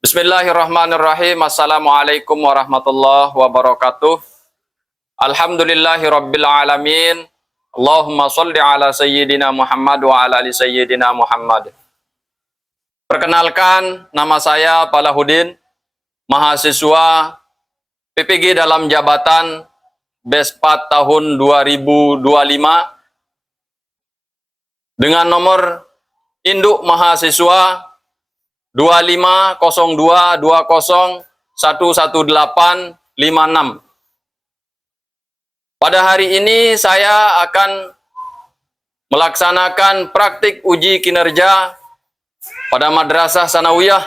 Bismillahirrahmanirrahim. Assalamualaikum warahmatullahi wabarakatuh. Alhamdulillahirabbil alamin. Allahumma sholli ala sayyidina Muhammad wa ala ali sayyidina Muhammad. Perkenalkan, nama saya Palahudin, mahasiswa PPG dalam jabatan BESPAT tahun 2025 dengan nomor induk mahasiswa 250220111856. Pada hari ini saya akan melaksanakan praktik uji kinerja pada Madrasah Sanawiyah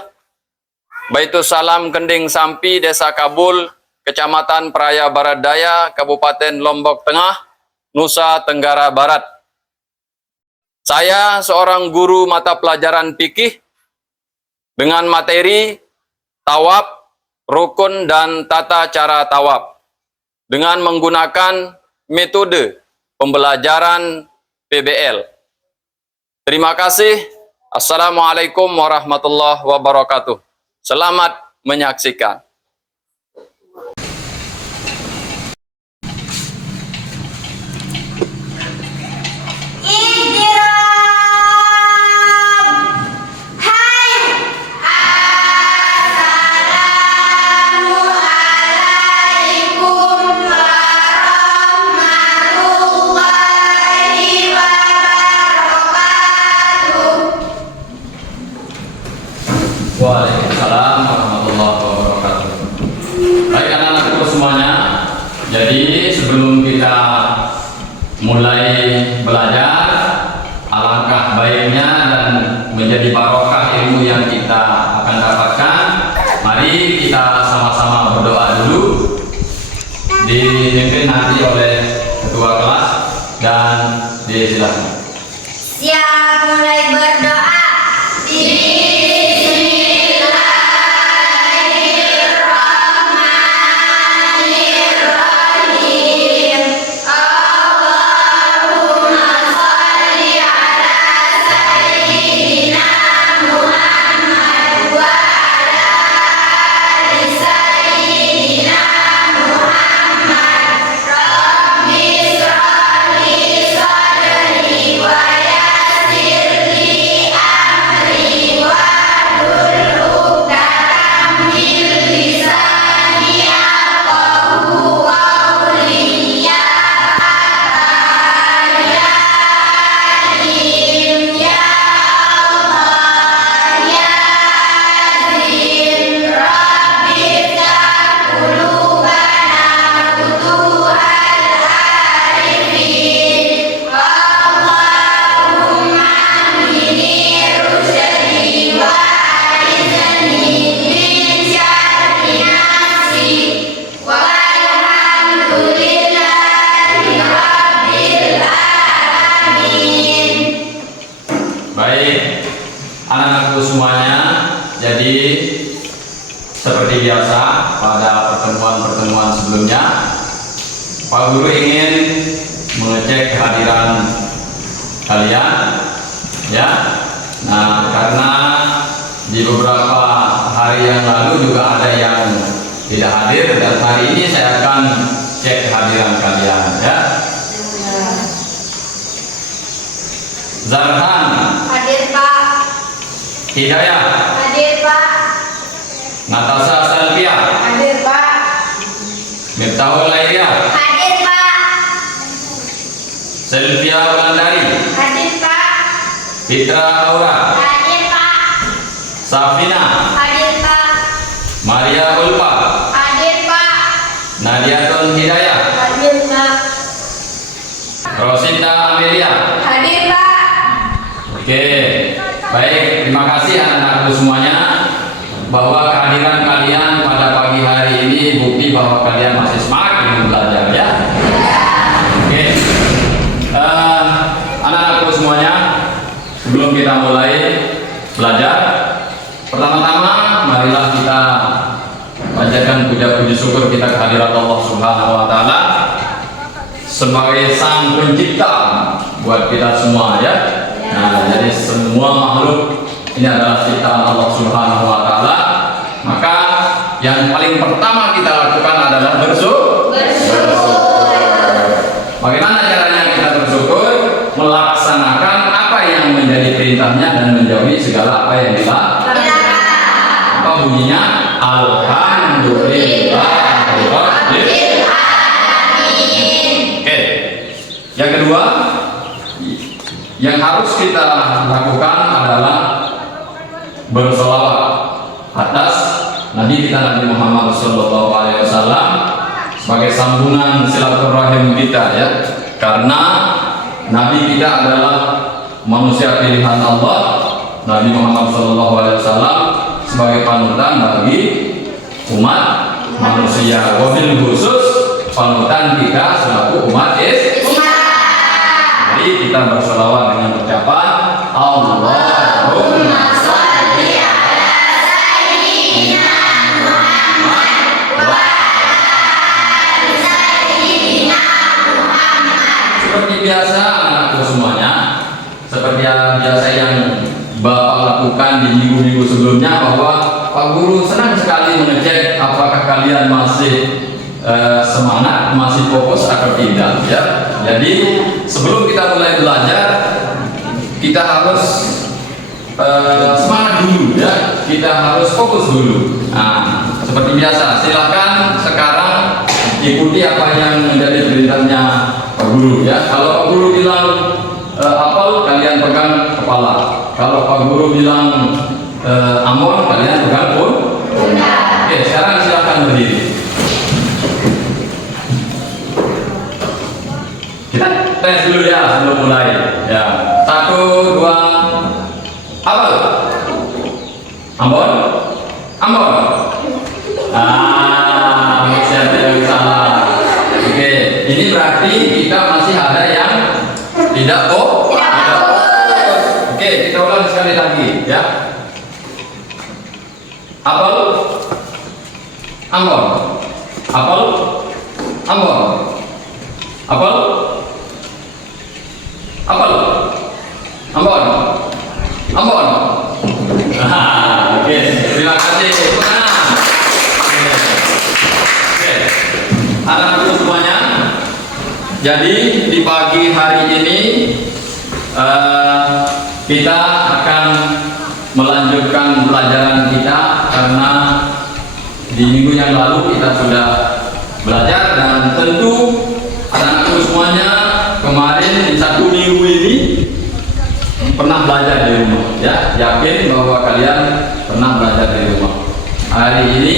Baitus Salam Kending Sampi, Desa Kabul, Kecamatan Praia Barat Daya, Kabupaten Lombok Tengah, Nusa Tenggara Barat. Saya seorang guru mata pelajaran fikih dengan materi tawaf, rukun, dan tata cara tawaf dengan menggunakan metode pembelajaran PBL. Terima kasih. Assalamualaikum warahmatullahi wabarakatuh. Selamat menyaksikan. Waalaikumsalam warahmatullahi wabarakatuh. Baik anak-anakku semuanya, jadi sebelum kita mulai belajar, alangkah baiknya dan menjadi barokah ilmu yang kita akan dapatkan, mari kita sama-sama berdoa dulu, dipimpin nanti oleh ketua kelas dan disilakan. Siap, mulai berdoa. Baik, anak-anakku semuanya, jadi seperti biasa pada pertemuan-pertemuan sebelumnya, Pak Guru ingin mengecek kehadiran kalian, ya. Nah, karena di beberapa hari yang lalu juga ada yang tidak hadir, dan hari ini saya akan cek kehadiran kalian, ya. Zarhan Hadir, Pak. Hidayah Hadir, Pak. Natasha Salvia Hadir, Pak. Miftahul Lairia Hadir, Pak. Sylvia Wulandari Hadir, Pak. Fitra Aura Hadir, Pak. Safina Hadir, Pak. Maria Ulfa Hadir, Pak. Nadiatun Hidayah Hadir, Pak. Rosinda Amelia. Hadir, Pak. Oke, baik, terima kasih anak-anakku semuanya bahwa kehadiran kalian pada pagi hari ini bukti bahwa kalian masih semangat ingin belajar, ya. Oke, anak-anakku semuanya, sebelum kita mulai belajar, pertama-tama marilah kita panjatkan puja-puji syukur kita kehadirat Allah Subhanahu wa Ta'ala sebagai Sang Pencipta buat kita semua, ya. Nah, jadi semua makhluk ini adalah ciptaan Allah Subhanahu wa Ta'ala yang paling pertama kita lakukan adalah bersyukur. Bagaimana caranya kita bersyukur? Melaksanakan apa yang menjadi perintahnya dan menjauhi segala apa yang dilarang. Apa bunyinya? Alhamdulillahirabbil alamin. Oke. Yang kedua, yang harus kita lakukan adalah bersolawat atas Nabi kita Nabi Muhammad SAW sebagai sambungan silaturahim kita ya, karena Nabi kita adalah manusia pilihan Allah. Nabi Muhammad SAW sebagai panutan bagi umat manusia, wabil khusus panutan kita selaku umat Islam. Jadi kita bersolawat dengan ucapan Allahumma sholli ala sayyidina Muhammad wa ala sayyidina Muhammad. Seperti biasa anakku semuanya, seperti yang biasa yang Bapak lakukan di minggu-minggu sebelumnya, bahwa Pak Guru senang sekali mengecek apakah kalian masih semangat, masih fokus atau tidak ya. Jadi sebelum kita mulai belajar, kita harus semangat dulu ya, kita harus fokus dulu. Nah, seperti biasa, silakan sekarang ikuti apa yang menjadi perintahnya Pak Guru ya. Kalau Pak Guru bilang apel, kalian pegang kepala. Kalau Pak Guru bilang amon, kalian pegang pun. Oke, sekarang silakan berdiri. Kita tes dulu ya sebelum mulai ya. 1, 2, apel, ambon, ambon. Siapa yang salah? Oke, ini berarti kita masih ada yang tidak fokus. Oke, kita ulang sekali lagi ya. Apel, ambon, apel, ambon, apel, apel, ambon, ambon. Oke, terima kasih. Oke, anak-anakku semuanya. Jadi di pagi hari ini kita akan melanjutkan pelajaran kita, karena di minggu yang lalu kita sudah belajar, dan tentu anak-anakku semuanya kemarin di 1 minggu ini pernah belajar di rumah ya. Yakin bahwa kalian pernah belajar di rumah. Hari ini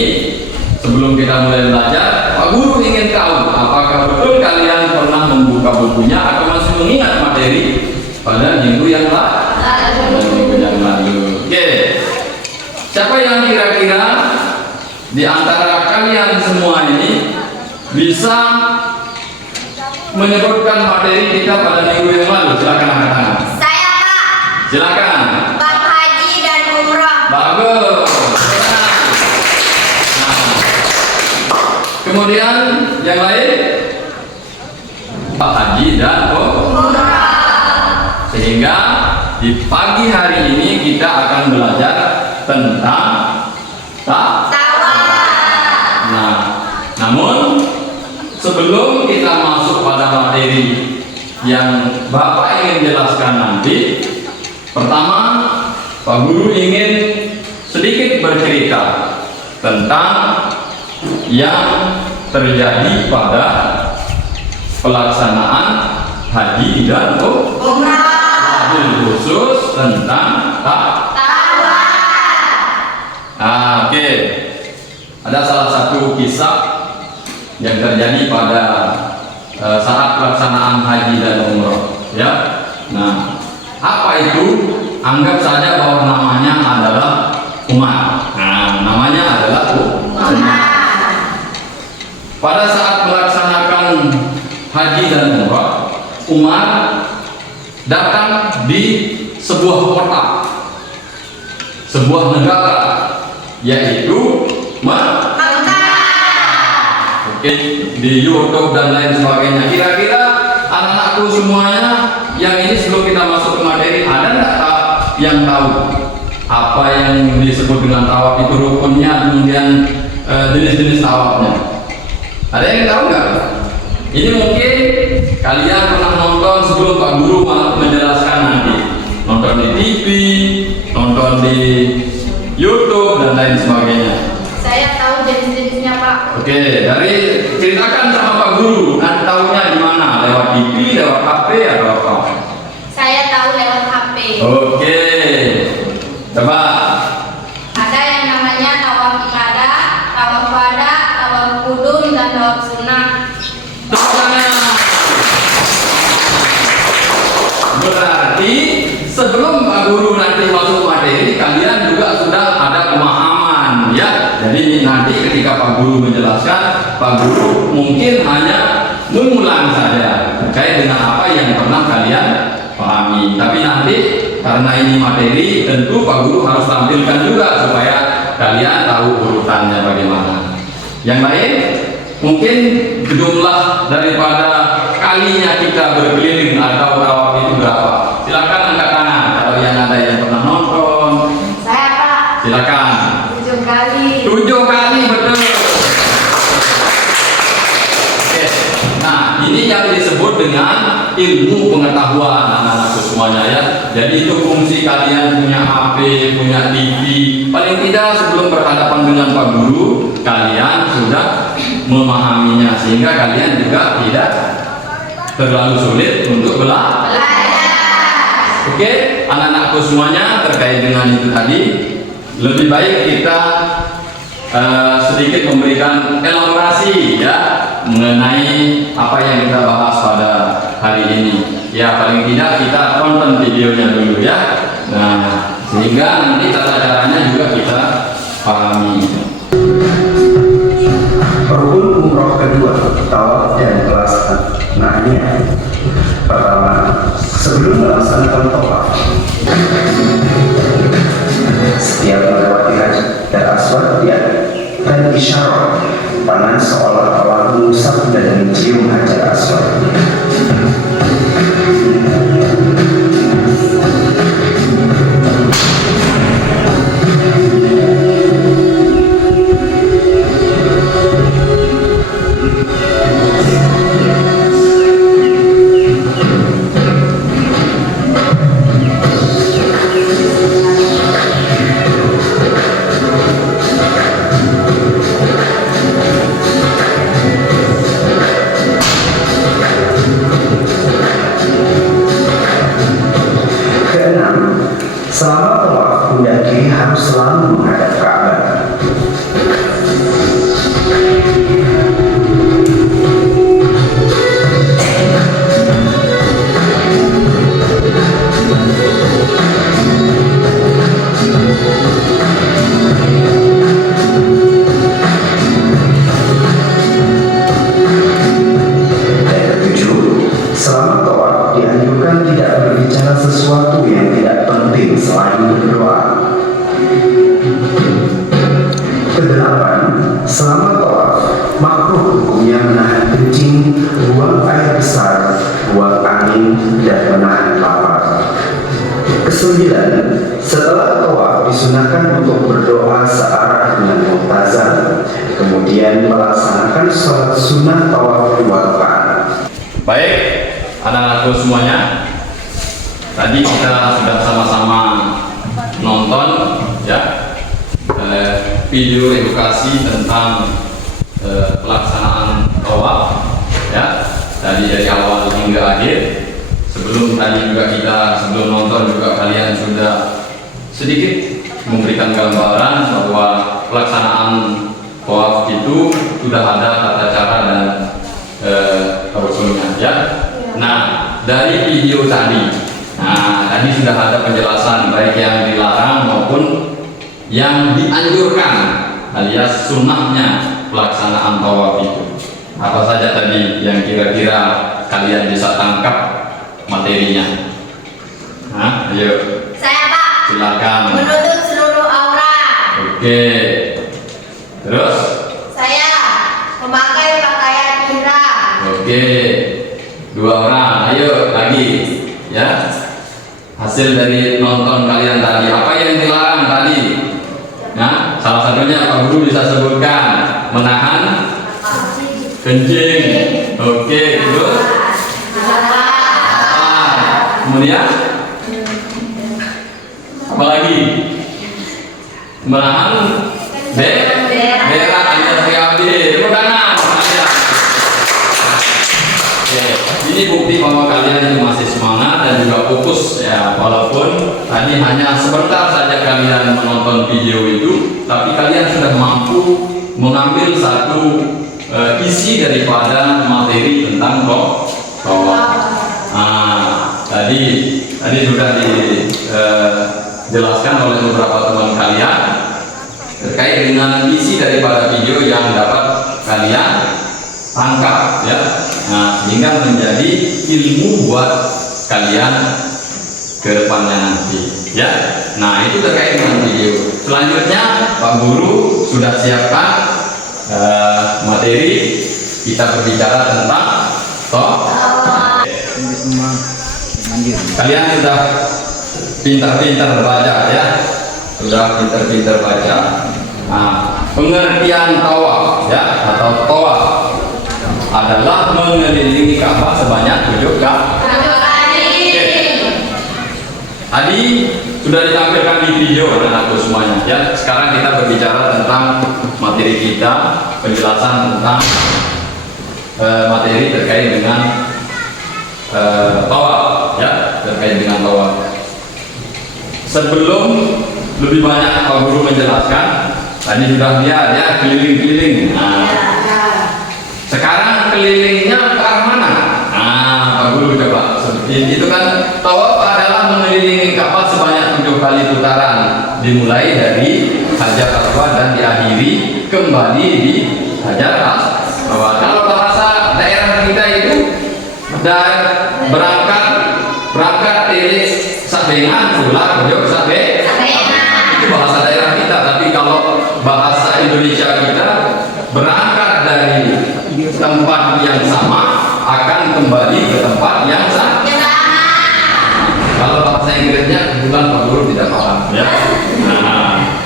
sebelum kita mulai belajar, Pak Guru ingin tahu apakah betul kalian pernah membuka bukunya atau masih mengingat materi pada minggu yang lalu. Oke, siapa yang kira-kira di antara kalian semua ini bisa menyebutkan materi kita pada minggu yang lalu? Silakan angkat tangan. Saya Pak. Silakan. Bab haji dan umrah. Bagus. Nah, kemudian yang lain, Pak Haji dan umrah. Sehingga di pagi hari ini kita akan belajar tentang Tawaf. Nah, namun sebelum kita masuk pada materi yang Bapak ingin jelaskan nanti, pertama Pak Guru ingin sedikit bercerita tentang yang terjadi pada pelaksanaan haji dan umrah, khusus tentang tawaf. Oke. Ada salah satu kisah yang terjadi pada saat pelaksanaan haji dan umrah ya. Nah, apa itu? Anggap saja bahwa namanya adalah Umar. Nah, namanya adalah Umar. Pada saat melaksanakan haji dan umrah, Umar datang di sebuah kota, sebuah negara, yaitu Oke, di YouTube dan lain sebagainya. Kira-kira anak-anakku semuanya yang ini sebelum kita masuk ke materi, ada nggak yang tahu apa yang disebut dengan tawaf itu, rukunnya, kemudian jenis-jenis tawafnya. Ada yang tahu nggak? Ini mungkin kalian pernah nonton sebelum Pak Guru menjelaskan nanti. Nonton di TV, nonton di YouTube dan lain sebagainya. Saya tahu jenis-jenisnya, Pak. Oke, dari ceritakan sama Pak Guru. Nanti tahunya di mana? Lewat TV, lewat HP atau apa? Saya tahu lewat HP. Oke, coba. Ada yang namanya tawaf ibadah, tawaf wada, tawaf kudum, dan tawaf sunnah. Tepuk tangan. Berarti sebelum Pak Guru nanti masuk materi, kalian juga sudah ada pemahaman, ya. Jadi nanti ketika Pak Guru menjelaskan, Pak Guru mungkin hanya mengulang saja terkait dengan apa yang pernah kalian pahami. Tapi nanti karena ini materi, tentu Pak Guru harus tampilkan juga supaya kalian tahu urutannya bagaimana. Yang lain, mungkin jumlah daripada kalinya kita berkeliling atau tawaf itu berapa? Silakan angkat tangan kalau yang ada yang pernah nonton. Saya, Pak. Silakan. 7 kali. 7 kali, betul. Oke. Nah, ini yang disebut dengan ilmu pengetahuan anak-anakku semuanya, ya. Jadi itu fungsi kalian punya HP, punya TV. Paling tidak sebelum berhadapan dengan Pak Guru, kalian sudah memahaminya sehingga kalian juga tidak terlalu sulit untuk belajar. Oke, anak-anakku semuanya, terkait dengan itu tadi, lebih baik kita sedikit memberikan elaborasi, ya, mengenai apa yang kita bahas pada hari ini. Ya, paling tidak kita tonton videonya dulu, ya. Nah, sehingga nanti tata caranya juga kita pahami. Rukun umroh kedua, tawaf dan pelaksanaannya. Pertama, sebelum melaksanakan tawaf, setiap melewati Hajar Aswad dan isyarat tangan seolah-olah mengusap dan mencium Hajar Aswad. Selama tawaf, pundak kiri harus selalu menghadap Ka'bah. Dan ketujuh, selama tawaf dianjurkan tidak berbicara sesuatu yang tidak penting selain berdoa. Kedelapan, selama tawaf makruh hukumnya menahan kencing, buang air besar, buang angin, dan menahan lapar. Kesembilan, setelah tawaf disunahkan untuk berdoa searah dengan mu'tazam, kemudian melaksanakan sholat sunnah tawaf 2 rakaat. Baik, anak-anakku semuanya, tadi kita sudah sama-sama nonton, ya, video edukasi tentang pelaksanaan tawaf, ya, tadi dari awal hingga akhir. Sebelum tadi juga sebelum nonton juga kalian sudah sedikit memberikan gambaran bahwa pelaksanaan tawaf itu sudah ada tata cara dan rukunnya, ya. Nah, dari video tadi, tadi sudah ada penjelasan baik yang dilarang maupun yang dianjurkan, alias sunnahnya pelaksanaan tawaf itu. Apa saja tadi yang kira-kira kalian bisa tangkap materinya? Ayo. Saya, Pak. Silakan. Menutup seluruh aurat. Oke. Terus? Saya memakai pakaian ihram. Oke. 2 orang. Ayo lagi, ya. Hasil dari nonton kalian tadi, apa yang dilarang tadi? Nah, salah satunya Pak Guru bisa sebutkan menahan kencing. Oke, terus kemudian apa lagi? Menahan berak alias BAB. Tepuk tangan. Oke, ini bukti bahwa kalian itu masih semangat dan juga fokus ya, walaupun tadi hanya sebentar saja kalian menonton video itu, tapi kalian sudah mampu mengambil satu isi daripada materi tentang tawaf. Tadi sudah dijelaskan oleh beberapa teman kalian terkait dengan isi daripada video yang dapat kalian tangkap ya. Sehingga menjadi ilmu buat kalian ke depannya nanti ya. Nah, itu terkait dengan video. Selanjutnya Pak Guru sudah siapkan materi, kita berbicara tentang kalian sudah pintar-pintar baca ya, sudah pintar-pintar baca. Pengertian tawaf ya atau tawaf adalah mengelilingi Ka'bah sebanyak 7 kali. Tadi sudah ditampilkan di video anakku semuanya ya. Sekarang kita berbicara tentang materi kita, penjelasan tentang materi terkait dengan tawaf ya, terkait dengan tawaf. Sebelum lebih banyak Pak Guru menjelaskan, tadi sudah lihat ya keliling-keliling. Sekarang kelilingnya ke arah mana? Pak Guru coba. Itu kan tawaf adalah mengelilingi Ka'bah sebanyak 7 kali putaran, dimulai dari Hajar Aswad dan diakhiri kembali di Hajar Aswad. Kalau bahasa daerah kita itu berangkat dari sabengan pulang jauh sabe. Itu bahasa daerah kita. Tapi kalau bahasa Indonesia kita berangkat dari tempat yang sama akan kembali ke tempat yang sama. Kalau bahasa Inggrisnya kebetulan Pak Guru tidak paham ya.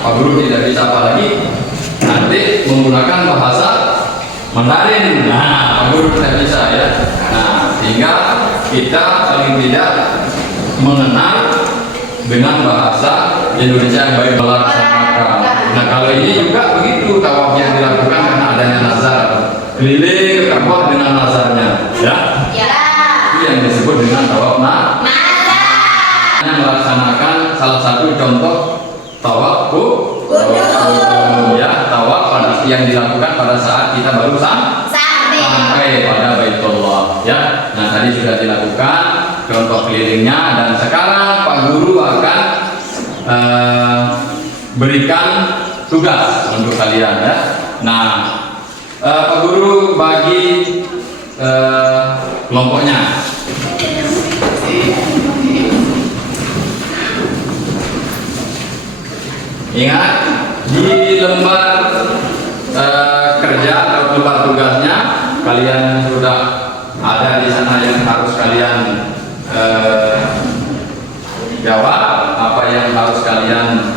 Pak Guru tidak bisa apa lagi nanti menggunakan bahasa Mandarin. Pak Guru tidak bisa ya. Sehingga kita paling tidak mengenal dengan bahasa Indonesia yang baik melaksanakan. Nah, kalau ini juga begitu, tawaf yang dilakukan karena adanya nazar, keliling ke Ka'bah dengan nazarnya ya. Itu yang disebut dengan tawaf melaksanakan salah satu contoh tawaf ya, tawaf yang dilakukan pada saat kita baru sampai pada Baitullah ya. Nah, tadi sudah dilakukan contoh kelilingnya, dan sekarang Pak Guru akan berikan tugas untuk kalian ya. Nah, Pak Guru bagi kelompoknya. Ingat, di lembar kerja atau lembar tugasnya kalian sudah ada di sana yang harus kalian jawab, apa yang harus kalian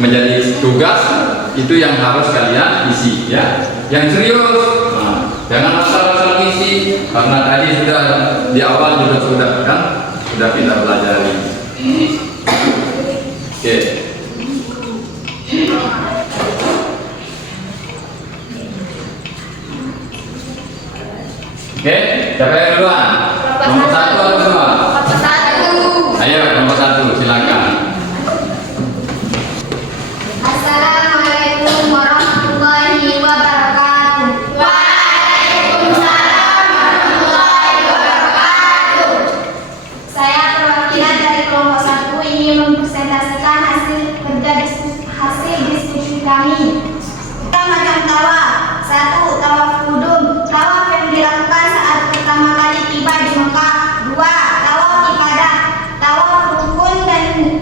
menjadi tugas itu yang harus kalian isi ya. Yang serius, jangan asal-asal isi, karena tadi sudah di awal sudah kita pelajari. Oke. Oke, siapa yang duluan? Nomor 1 atau 2? Ayo, nomor 1, silakan. Assalamualaikum warahmatullahi wabarakatuh. Waalaikumsalam warahmatullahi wabarakatuh. Saya perwakilan dari kelompok 1 ingin mempresentasikan hasil diskusi kami. Macam tawaf. 1. Tawaf kudum. Tawaf yang dilakukan saat pertama kali tiba di Mekah. 2. Tawaf ibadah. Tawaf rukun dan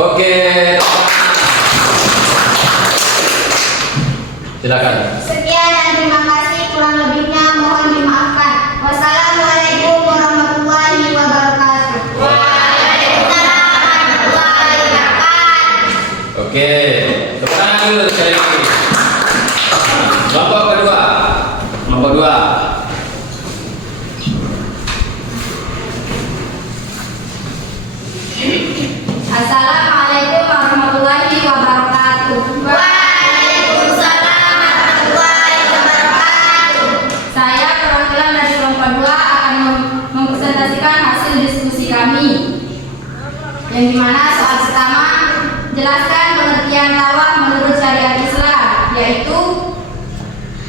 Oke. Silakan. Sekian dan terima kasih, kurang lebihnya mohon dimaafkan. Wassalamualaikum warahmatullahi wabarakatuh. Waalaikumsalam warahmatullahi wabarakatuh. Oke. Tepuk tangan dulu sekali lagi. Kelompok kedua. Kelompok dua. Assalamualaikum warahmatullahi wabarakatuh. Waalaikumsalam warahmatullahi wabarakatuh. Saya perwakilan dari kelompok 2 akan mempresentasikan hasil diskusi kami. Yang dimana soal pertama, jelaskan pengertian tawaf menurut syariat Islam, yaitu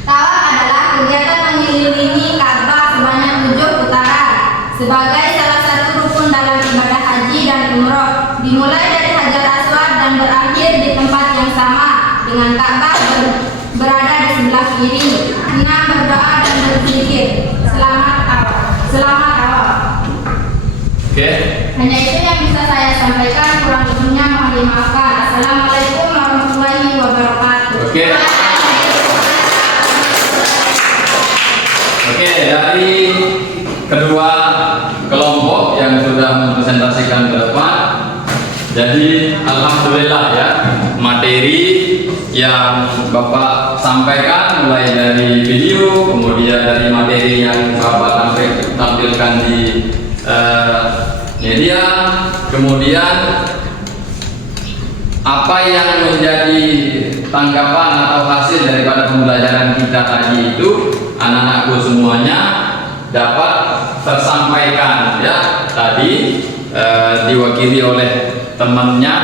tawaf adalah kegiatan mengelilingi Ka'bah sebanyak 7 putaran sebagai salah satu rukun dalam ibadah haji dan umroh, dimulai dari Hajar Aswad dan berakhir di tempat yang sama dengan Ka'bah berada di sebelah kiri. 6. Berdoa dan berzikir. Selamat tawaf. Selamat tawaf. Oke. Hanya itu yang bisa saya sampaikan, kurang lebihnya mohon dimaafkan. Assalamualaikum warahmatullahi wabarakatuh. Oke. Oke, dari kedua kelompok yang sudah mempresentasikan ke depan, jadi alhamdulillah ya, materi yang Bapak sampaikan mulai dari video, kemudian dari materi yang Bapak tampilkan di media, kemudian apa yang menjadi tanggapan atau hasil daripada pembelajaran kita tadi itu, anak-anakku semuanya dapat tersampaikan ya. Tadi diwakili oleh temannya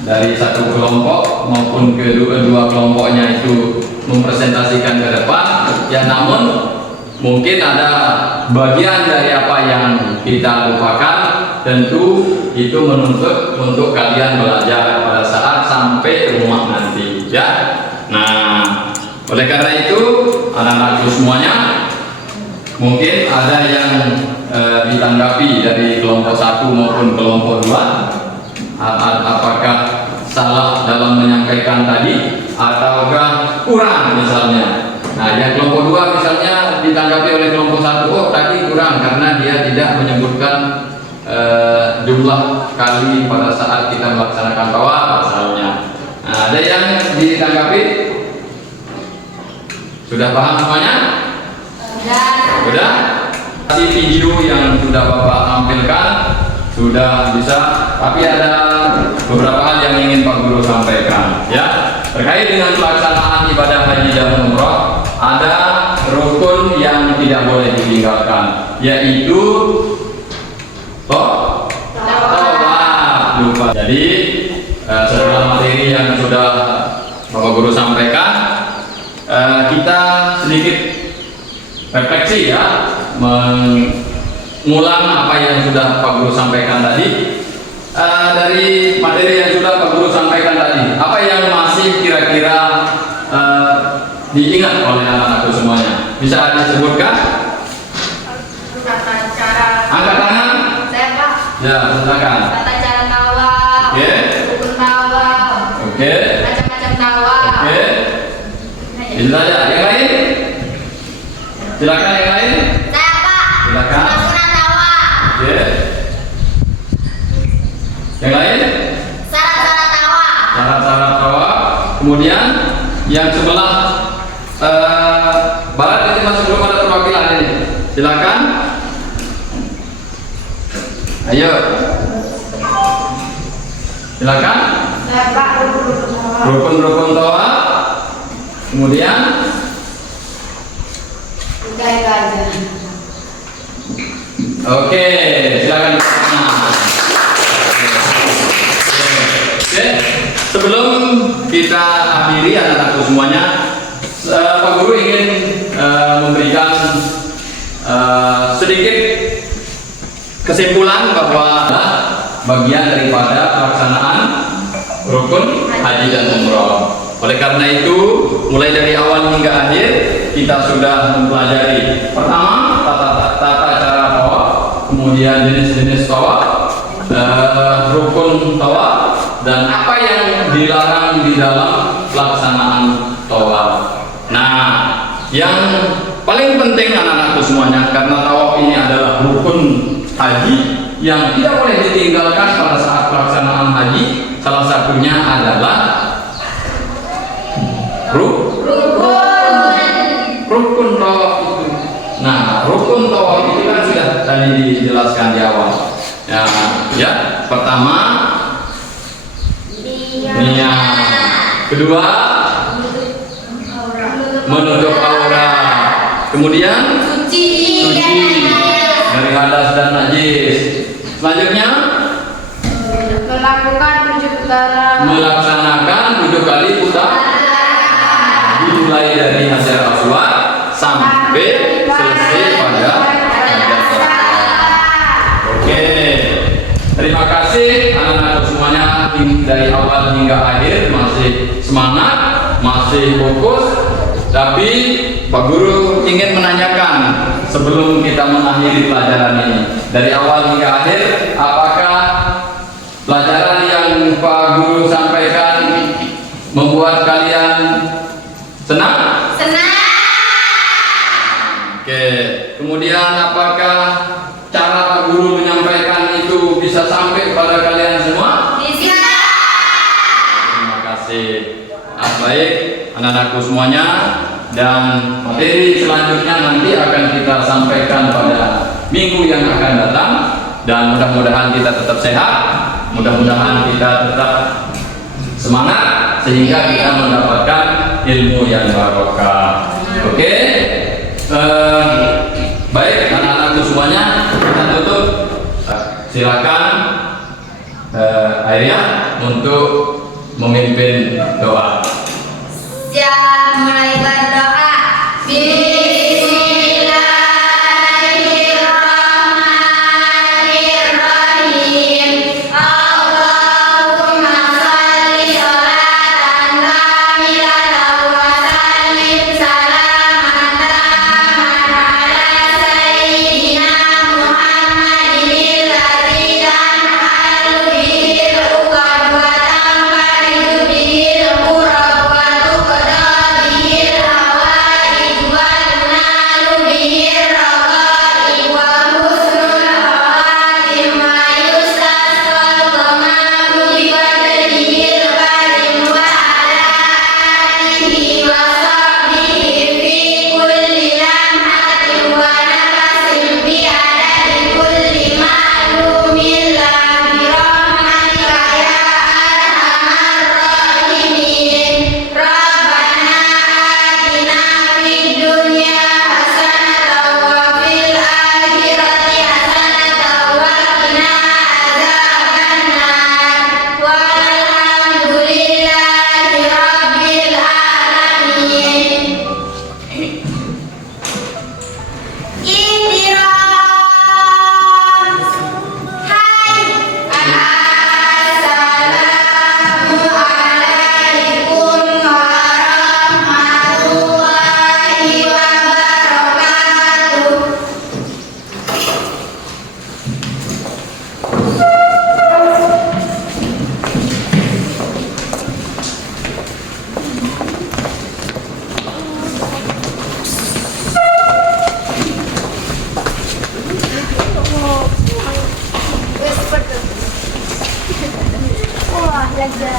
dari satu kelompok maupun kedua kelompoknya itu mempresentasikan ke depan ya, namun mungkin ada bagian dari apa yang kita lupakan, tentu itu menuntut untuk kalian belajar pada saat sampai ke rumah nanti ya. Nah, oleh karena itu anak-anakku semuanya, mungkin ada yang ditanggapi dari kelompok 1 maupun kelompok 2, apakah salah dalam menyampaikan tadi ataukah kurang misalnya. Nah, yang kelompok 2 misalnya ditanggapi oleh kelompok 1, oh tadi kurang karena dia tidak menyebutkan jumlah kali pada saat kita melaksanakan tawaf misalnya. Nah, ada yang ditanggapi? Sudah paham semuanya? Sudah? Di video yang sudah Bapak tampilkan sudah bisa, tapi ada beberapa hal yang ingin Pak Guru sampaikan ya. Terkait dengan pelaksanaan ibadah haji dan umroh, ada rukun yang tidak boleh ditinggalkan, yaitu tawaf. Lupa. Jadi setelah materi yang sudah Bapak Guru sampaikan, kita sedikit refleksi ya, mengulang apa yang sudah Pak Guru sampaikan tadi. Dari materi yang sudah Pak Guru sampaikan tadi, apa yang masih kira-kira diingat oleh anak-anakku semuanya? Bisa disebutkan? Tata cara. Angkat tangan. Saya Pak. Ya, silakan. Tata cara tawaf. Oke. Rukun tawaf. Oke. Macam-macam tawaf. Oke. Itu saja. Yang lain? Silakan yang lain. Saya Pak. Silakan. Sunat tawaf. Oke. Yang lain? Syarat-syarat tawaf. Syarat-syarat tawaf. Kemudian yang sebelah barat itu masih belum ada perwakilan ini. Silakan. Ayo. Silakan. Saya Pak. Rukun tawaf. Rukun-rukun tawaf. Kemudian Udah itu aja. oke, silakan. Oke, sebelum kita akhiri anak-anakku semuanya, Pak Guru ingin memberikan sedikit kesimpulan bahwa bagian daripada pelaksanaan rukun haji dan umroh. Oleh karena itu, mulai dari awal hingga akhir kita sudah mempelajari pertama tata cara tawaf, kemudian jenis-jenis tawaf, rukun tawaf, dan apa yang dilarang di dalam pelaksanaan tawaf. Nah, yang paling penting anak-anakku semuanya, karena tawaf ini adalah rukun haji yang tidak boleh ditinggalkan pada saat pelaksanaan haji. Salah satunya adalah rukun tawaf itu. Nah, rukun tawaf itu kan sudah tadi dijelaskan di awal. Ya, pertama niat, kedua menutup aurat, kemudian suci dari hadas dan najis. Selanjutnya melaksanakan 7 kali putaran, dimulai dari Hajar Aswad sampai selesai pada Hajar Aswad. Oke, terima kasih anak-anak semuanya, dari awal hingga akhir masih semangat, masih fokus. Tapi Pak Guru ingin menanyakan sebelum kita mengakhiri pelajaran ini, dari awal hingga akhir, apakah pelajaran yang Pak Guru sampaikan membuat kalian senang? Senang. Oke, kemudian apakah cara Pak Guru menyampaikan itu bisa sampai kepada kalian semua? Bisa. Terima kasih. Baik, anak-anakku semuanya, dan materi selanjutnya nanti akan kita sampaikan pada minggu yang akan datang, dan mudah-mudahan kita tetap sehat, mudah-mudahan kita tetap semangat sehingga kita mendapatkan ilmu yang barokah. Oke, baik anak-anakku semuanya, kita tutup. Silakan Airia untuk memimpin doa. Siap, mulai berdoa. Bismillahirrahmanirrahim. Allahumma shalli sholatan kamilatan wa sallim salaman taman ala sayyidina Muhammadin alladzi tanhalu bihil uqad wa tanfaridu bihil qurab wa tuqda bihil hawaij wa tunalu bihil raqaib wa husnul khawatim wa yustasqal ghamamu bi qadrihil karim wa ala alihi wa sahbihi fi kulli lamhatin wa nafasin bi adadi kulli ma'lumin la bi rahmatika ya arhamar rahimin. Rabbana atina fid dunya hasanatan wa fil akhirati hasanatan wa qina adzabannar. Walhamdulillahi rabbil alamin. Ihtiram. Hai. Assalamualaikum warahmatullahi wabarakatuh. Wah, lega.